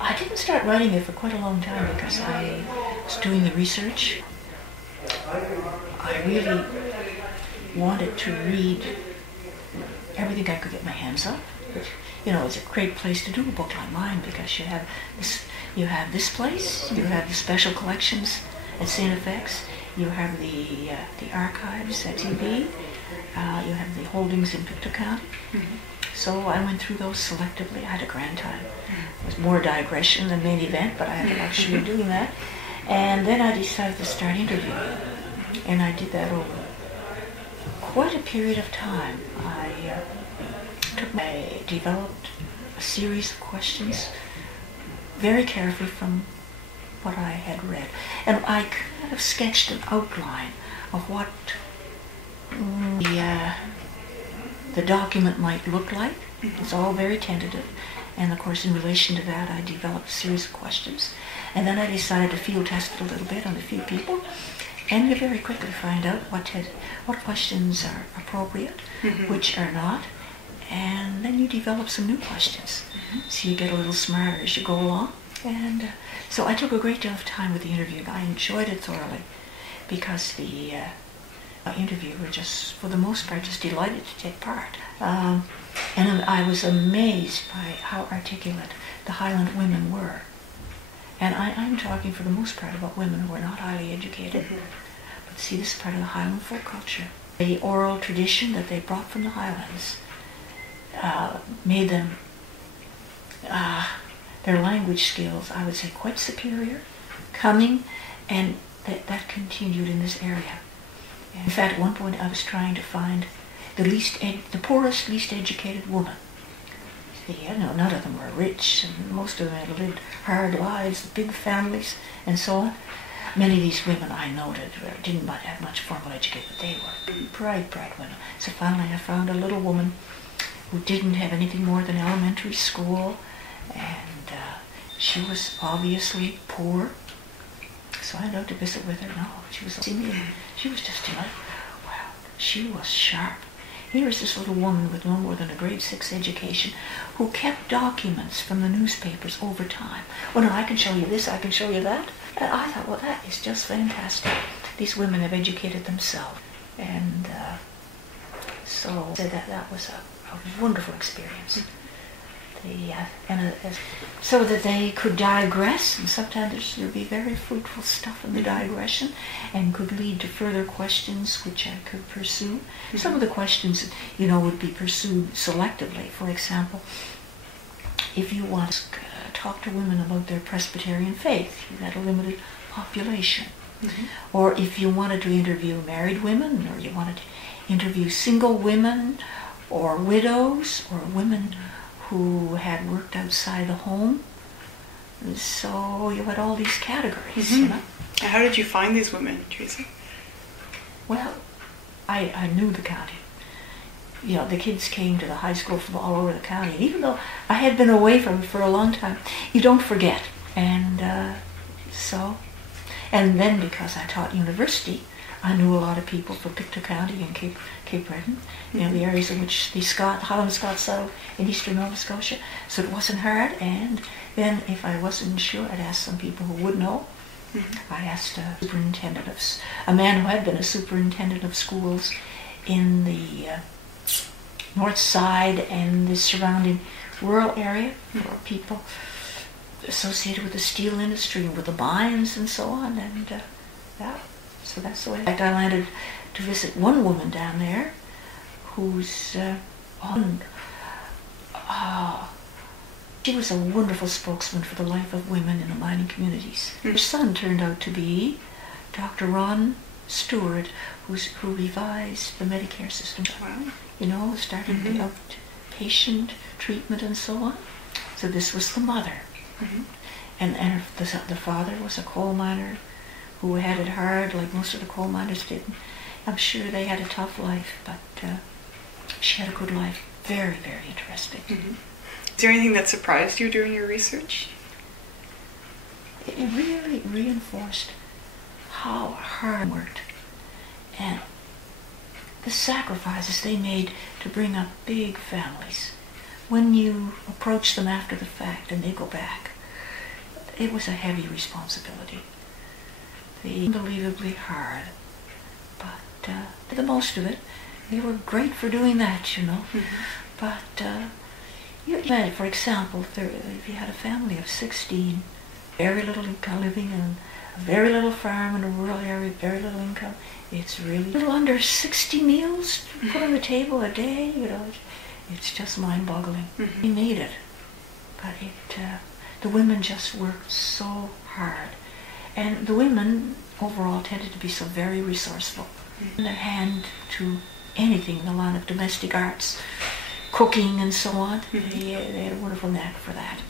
I didn't start writing it for quite a long time because I was doing the research. I really wanted to read everything I could get my hands on. You know, it's a great place to do a book like mine because you have this place, you have the special collections at St. FX, you have the archives at TB, you have the holdings in Pictou County. Mm-hmm. So I went through those selectively. I had a grand time. It was more digression than main event, but I had the luxury of doing that. And then I decided to start interviewing, and I did that over quite a period of time. I developed a series of questions very carefully from what I had read. And I kind of sketched an outline of what the document might look like. It's all very tentative. And of course, in relation to that, I developed a series of questions. And then I decided to field test it a little bit on a few people. And you very quickly find out what questions are appropriate, which are not. And then you develop some new questions. So you get a little smarter as you go along. And so I took a great deal of time with the interview. I enjoyed it thoroughly because the interviewer were just, for the most part, just delighted to take part. And I was amazed by how articulate the Highland women were. And I'm talking for the most part about women who are not highly educated. But see, this is part of the Highland folk culture. The oral tradition that they brought from the Highlands made them, their language skills, I would say, quite superior, coming, and that continued in this area. In fact, at one point I was trying to find the poorest, least educated woman. See, none of them were rich, and most of them had lived hard lives, big families, and so on. Many of these women I noted didn't have much formal education, but they were bright, bright women. So finally I found a little woman who didn't have anything more than elementary school, and she was obviously poor. So I went out to visit with her. No, she was just delighted. Wow, she was sharp. Here is this little woman with no more than a grade 6 education who kept documents from the newspapers over time. Well, no, I can show you this, I can show you that. And I thought, well, that is just fantastic. These women have educated themselves. And so that was a wonderful experience. So that they could digress, and sometimes there would be very fruitful stuff in the digression, and could lead to further questions which I could pursue. Some of the questions, would be pursued selectively. For example, if you want to talk to women about their Presbyterian faith, you had a limited population. Or if you wanted to interview married women, or you wanted to interview single women, or widows, or women who had worked outside the home. And so you had all these categories. How did you find these women, Teresa? Well, I knew the county. The kids came to the high school from all over the county. And even though I had been away from it for a long time, you don't forget. And and then because I taught university, I knew a lot of people from Pictou County and Cape Breton, the areas in which the Highland Scots settled in eastern Nova Scotia. So it wasn't hard. And then if I wasn't sure, I'd ask some people who would know. I asked a man who had been a superintendent of schools in the north side and the surrounding rural area for people associated with the steel industry and with the mines and so on. And so that's the way. In fact, I landed to visit one woman down there who's she was a wonderful spokesman for the life of women in the mining communities. Her son turned out to be Dr. Ron Stewart, who revised the Medicare system. Started the outpatient treatment and so on. So this was the mother. And the father was a coal miner who had it hard, like most of the coal miners did. I'm sure they had a tough life, but she had a good life. Very, very interesting. Is there anything that surprised you during your research? It really reinforced how hard it worked and the sacrifices they made to bring up big families. When you approach them after the fact and they go back, it was a heavy responsibility. Unbelievably hard. But for the most of it, they were great for doing that, you know. But for example, if you had a family of 16, very little income, living in a very little farm in a rural area, very little income, it's really a little under 60 meals to put on the table a day, you know. It's just mind-boggling. We made it, but the women just worked so hard. And the women overall tended to be so very resourceful. In their hand to anything in the line of domestic arts, cooking and so on. They had a wonderful knack for that.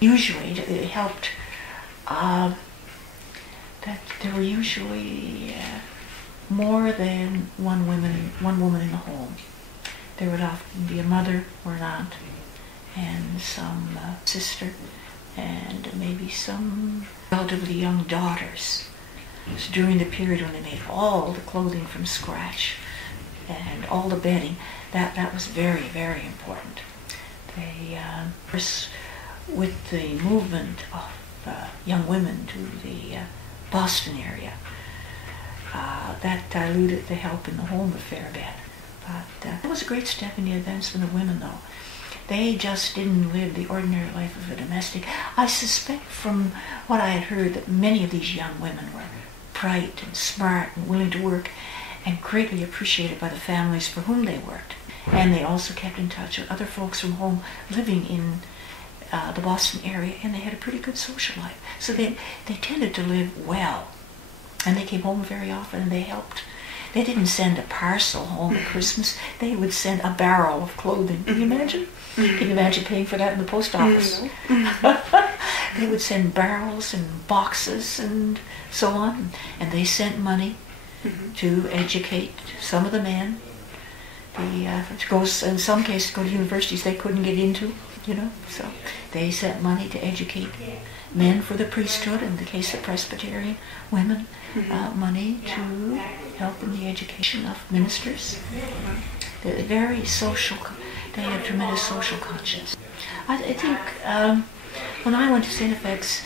Usually it helped that there were usually more than one woman in the home. There would often be a mother or an aunt and some sister and maybe some relatively young daughters. It was during the period when they made all the clothing from scratch and all the bedding. That was very, very important. They, with the movement of young women to the Boston area, that diluted the help in the home a fair bit. But it was a great step in the advancement of women, though. They just didn't live the ordinary life of a domestic. I suspect from what I had heard that many of these young women were bright and smart and willing to work and greatly appreciated by the families for whom they worked. And they also kept in touch with other folks from home living in the Boston area, and they had a pretty good social life. So they tended to live well. And they came home very often and they helped. They didn't send a parcel home at Christmas. They would send a barrel of clothing. Can you imagine? Can you imagine paying for that in the post office? They would send barrels and boxes and so on. And they sent money to educate some of the men. To go, in some cases, go to universities they couldn't get into, you know. So they sent money to educate men for the priesthood, in the case of Presbyterian women, money to help in the education of ministers. They're very social. They had tremendous social conscience. I think when I went to St. FX,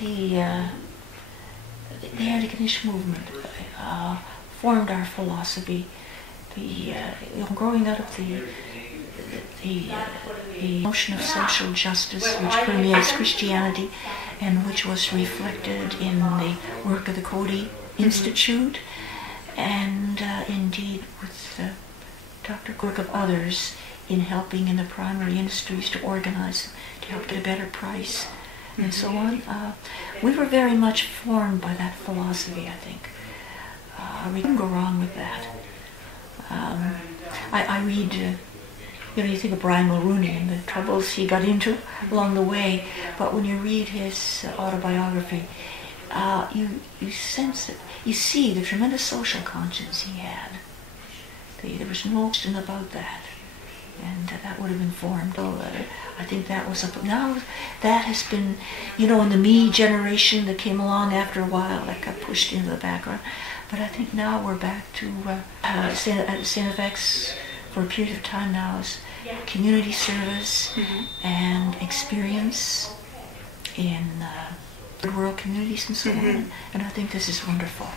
the Antigonish movement formed our philosophy. Growing out of the notion of social justice, which permeates Christianity and which was reflected in the work of the Cody Institute and indeed with the Dr. work of others in helping in the primary industries to organize, to help get a better price and so on. We were very much formed by that philosophy, I think. We couldn't go wrong with that. I read, you think of Brian Mulrooney and the troubles he got into along the way, but when you read his autobiography, you sense it. You see the tremendous social conscience he had. There was no question about that, and that would have informed. So I think that was up. Now that has been, in the me generation that came along after a while, that got pushed into the background. But I think now we're back to St. FX for a period of time now is community service and experience in third world communities and so on. And I think this is wonderful.